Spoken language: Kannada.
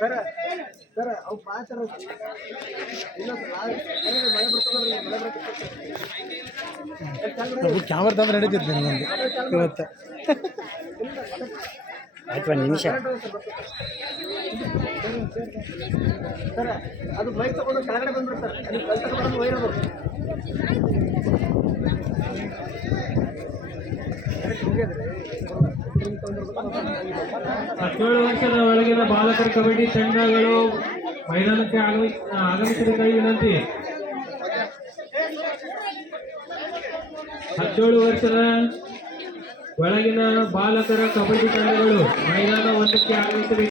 ಸರ ಸರ ಅವು ಬರ್ತದೆ ಕ್ಯಾಮರಾ ತಂದ್ರೆ ನಡೀತಿತ್ತು ನನಗೊಂದು ಇವತ್ತು. ಆಯ್ತು ಒಂದು ನಿಮಿಷ. ಸರ ಅದು ಬೈಕ್ ತಗೊಂಡು ಕೆಳಗಡೆ ಬಂದ್ಬಿಡ್ತಾರೆ ಅದು ಕಲ್ ತಗೊಂಡು ಒಯ್ಯೋದು ಹದಿನೇಳು ವರ್ಷದ ಒಳಗಿನ ಬಾಲಕರ ಕಬಡ್ಡಿ ತಂಡಗಳು ಮೈದಾನಕ್ಕೆ ಆಗಮಿ ಆಗಮಿಸಬೇಕಾಗಿ ವಿನಂತಿ. ಹದಿನೇಳು ವರ್ಷದ ಒಳಗಿನ ಬಾಲಕರ ಕಬಡ್ಡಿ ತಂಡಗಳು ಮೈದಾನ ಒಂದಕ್ಕೆ ಆಗಮಿಸಬೇಕು